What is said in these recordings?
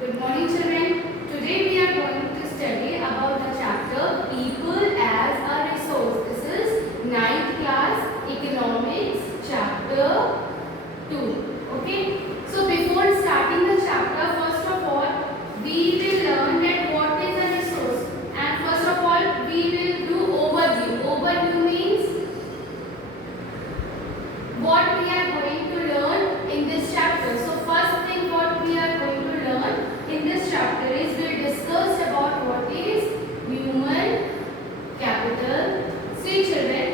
Good morning, children. Today we are going to study about the chapter People as a Resource. This is 9th class Economics chapter 2. Okay. So before starting the chapter, first of all, we will learn that what is a resource. And first of all, we will do overview. Overview means what we are going to learn in this chapter. So first thing what we are going to learn in this chapter is we'll discuss about what is human capital. See children,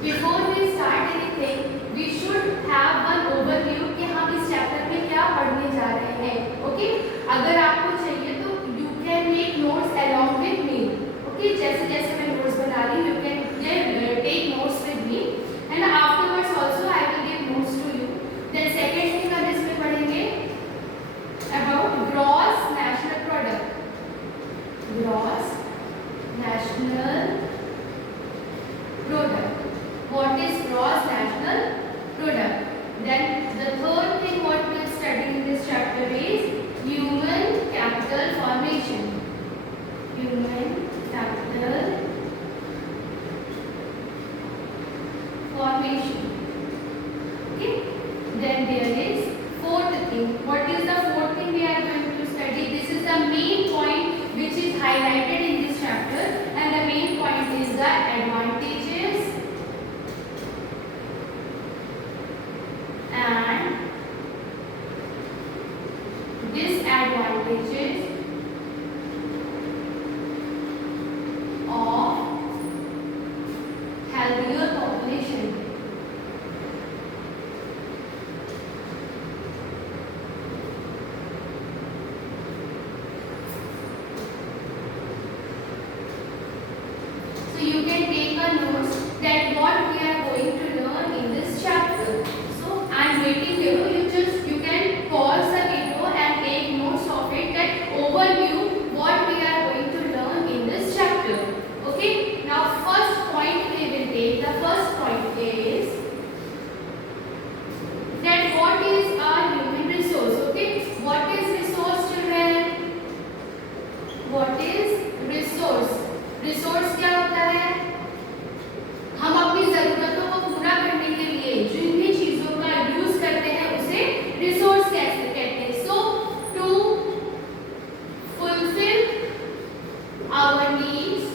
before we start anything, we should have one overview कि हम इस chapter में क्या पढ़ने जा रहे हैं. Okay, अगर आपको चाहिए तो you can make notes along with me. Okay, जैसे जैसे मैं नोट्स बना रही हूँ, you can take notes with me and afterwards also I will give notes to you. Then second thing हम इसमें पढ़ेंगे about gross national product. Gross national product. What is gross national product? Then the third thing what we will study in this chapter is human capital formation. Human capital formation. Okay. Then there is fourth thing. What is the fourth thing we are going to study? This is the main point which is highlighted in this chapter, and the main point is the advantages and disadvantages of healthier population. So you can take a notes that what we are going to learn in this chapter. So I am waiting here. You can pause the video and take notes of it. That overview what we are going to learn in this chapter. Okay. Now first point we will take. The first point is that what is a human resource. Okay. What is resource, children? What is resource? Resource क्या होता है? हम अपनी जरूरतों को पूरा करने के लिए जिन भी चीजों का यूज करते हैं उसे रिसोर्स कहते हैं. So to fulfil our needs,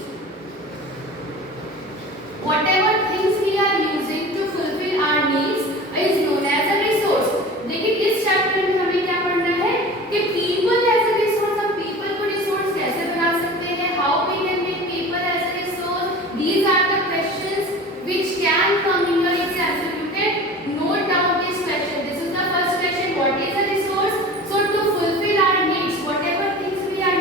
whatever things we are using to fulfill our needs is known as a resource. लेकिन इस चैप्टर में हमें क्या पढ़ना है कि people as a resource. हम people को रिसोर्स कैसे बना सकते हैं? How we can make people as a resource? These are the questions which can come in your exam. So you can note down this question. This is the first question. What is a resource? So to fulfill our needs, whatever things we are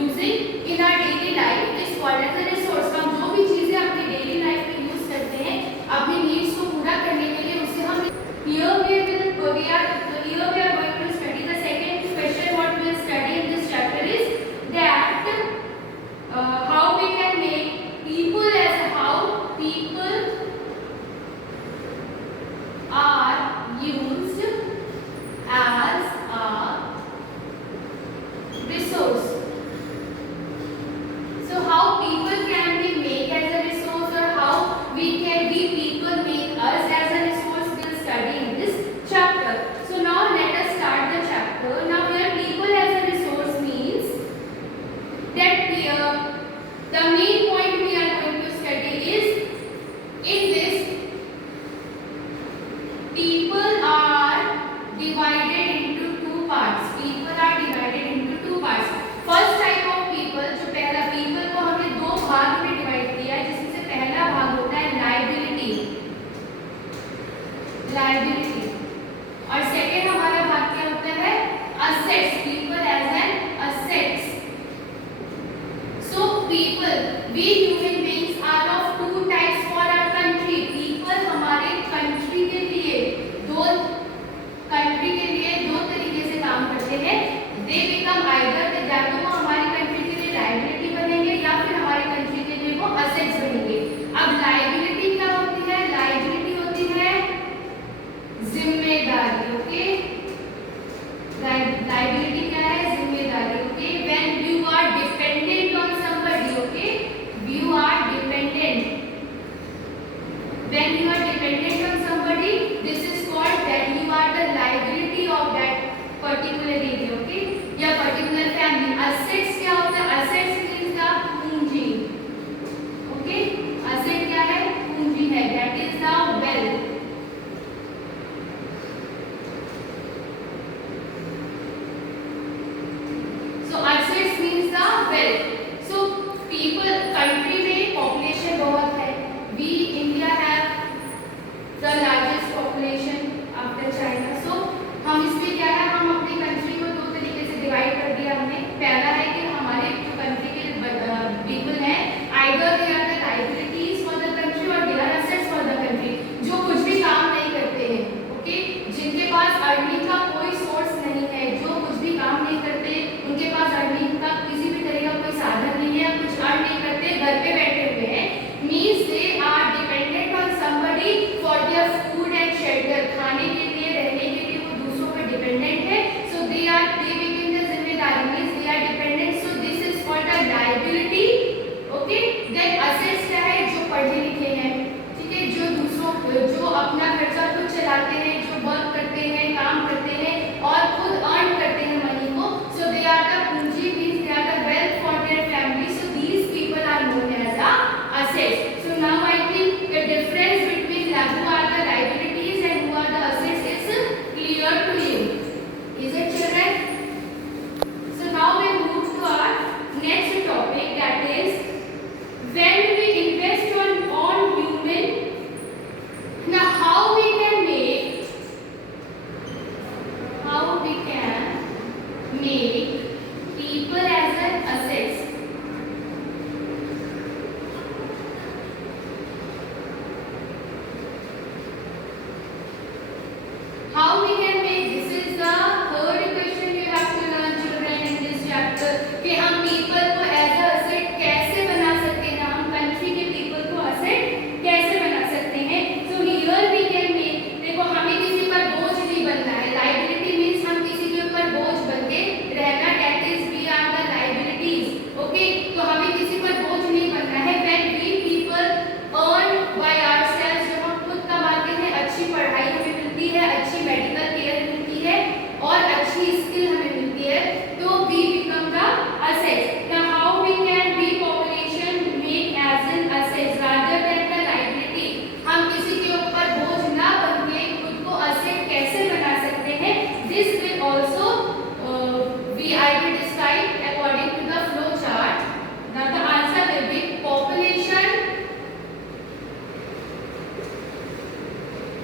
using in our daily life is called as a resource. हम जो भी चीजें अपनी daily life में use करते हैं अपनी needs को पूरा करने के लिए उसे हम here we are going to study the second question. What we will study in this chapter is that how we can make people as how people are used as a resource. So how people can be made as a resource, or how we people make us as a resource, we will study in this chapter. So now let us start the chapter. Now here people as a resource means that the main point we are going to study is in this people are divided into two parts. People are divided into two parts. First type of people, जो पहला people को हमने दो भाग में divide किया है, जिसमें से पहला भाग होता है liability और सेकेंड हमारा भाग क्या होता है? assets. People as an assets. So people, we human beings are of two types for our country. People हमारे country के लिए दो तरीके से काम करते हैं. They become either या तो वो हमारी country के लिए liability बनेंगे या फिर हमारे country के लिए वो assets बनेंगे. अब liability क्या होती है? liability होती है जिम्मेदारी. ओके, लाइबिलिटी क्या है? असेट्स क्या है, जो पढ़े लिखे हैं, ठीक है, जो दूसरों जो अपना खर्चा खुद चलाते हैं, जो वर्क करते हैं, काम करते हैं और खुद अर्न करते हैं मनी को, so they are the punji, means they are the wealth for their family, so these people are known as the assets. So now I think the difference between who are the liabilities and who are the assets is clear to you. Is it children? So now we move to our next topic, that is when we invest on human. Now how we can make people as an assets. How we can make, this is the third question you have to learn children in this chapter, कि हम people को as a asset कैसे बना सकते हैं, हम country के people को asset कैसे बना सकते हैं. So here we can make, देखो हमें किसी पर बोझ नहीं बनना है. Liability means हम किसी के ऊपर बोझ बन के रहना, that is we are the liabilities. Okay, तो हमें किसी पर बोझ नहीं बनना है. When we people earn by ourselves, जब हम खुद कमाते हैं, अच्छी पढ़ाई हमें मिलती है, अच्छी मेडिकल केयर मिलती है और अच्छी स्किल हमें मिलती है, तो we become the assets. Now how we can be population make as an assets rather than the liability. हम किसी के ऊपर बोझ ना बन के खुद को asset कैसे बना सकते हैं, this will also I will describe according to the flow chart. Now the answer will be population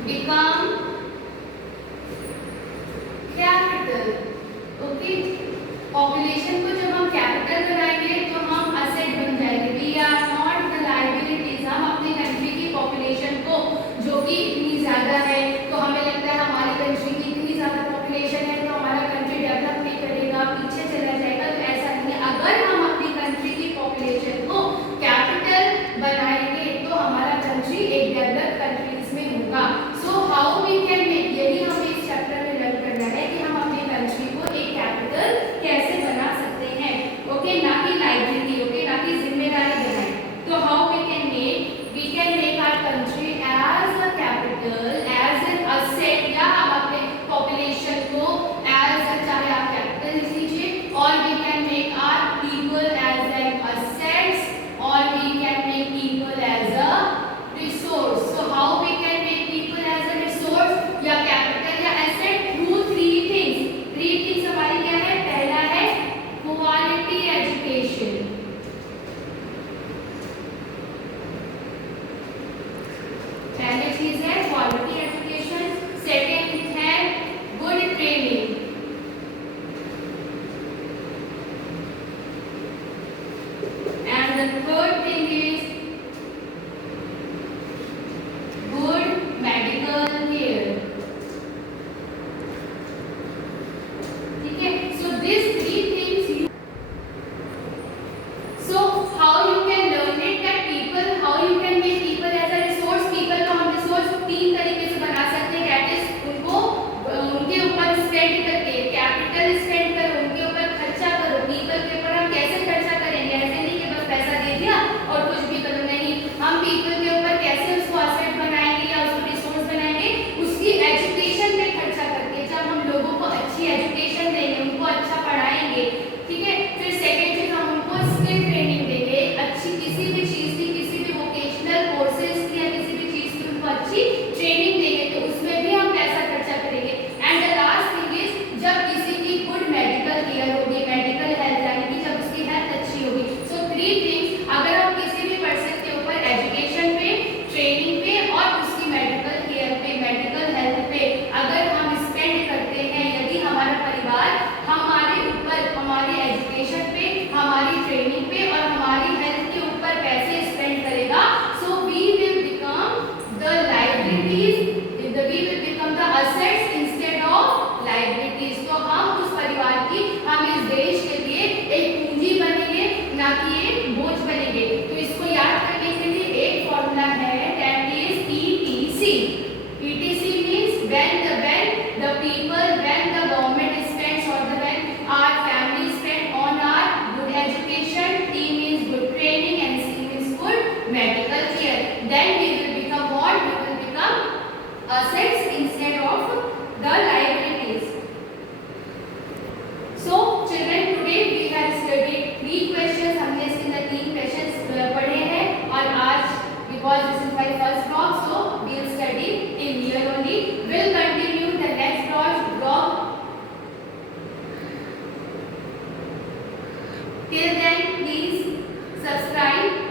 become capital. Okay, population को जब हम कैपिटल बनाएंगे तो हम असेट बन जाएंगे. We are not the liabilities. हम अपनी कंट्री की पॉपुलेशन को, जो कि इतनी ज्यादा है, तो हमें लगता है हमारी कंट्री की इतनी ज्यादा पॉपुलेशन है तो हमारा कंट्री डेवलप नहीं करेगा, पीछे चला जाएगा. तो ऐसा नहीं है. अगर हम अपनी कंट्री की पॉपुलेशन को कैपिटल बनाएंगे तो हमारा कंट्री एक डेवलप कंट्रीज में होगा. So how we can make, यही हमें इस चैप्टर में लर्न करना है कि हम अपनी कंट्री को एक कैपिटल कैसे बना सकते हैं. ओके, ना कि लायबिलिटी. ओके, ना कि जिम्मेदारी बनाए. तो how we can make our country as a capital, as an asset, या हम अपने पॉपुलेशन को एज, चाहे आप कैपिटल लिख लीजिए, और we can make our people as an assets, और we can make people as a resource. So how we can make people as a resource या कैपिटल या एसेट, थ्रू थ्री थिंग्स. हमारी क्या है? पहला है क्वालिटी एजुकेशन. पहली चीज है क्वालिटी एजुकेशन. सेकंड है good training. And the third thing is good medical care. ठीक है. So this three things. So how you can learn it, that people, how you can make people as a resource. People को हम resource तीन तरीके से बना सकते हैं. दैट इज उनको उनके ऊपर स्पेंड करके, कैपिटल स्पेंड करो, उनके ऊपर खर्चा करो. पीपल के ऊपर हम कैसे खर्चा करेंगे? ऐसे नहीं कि बस पैसा दे दिया और कुछ Till then, please subscribe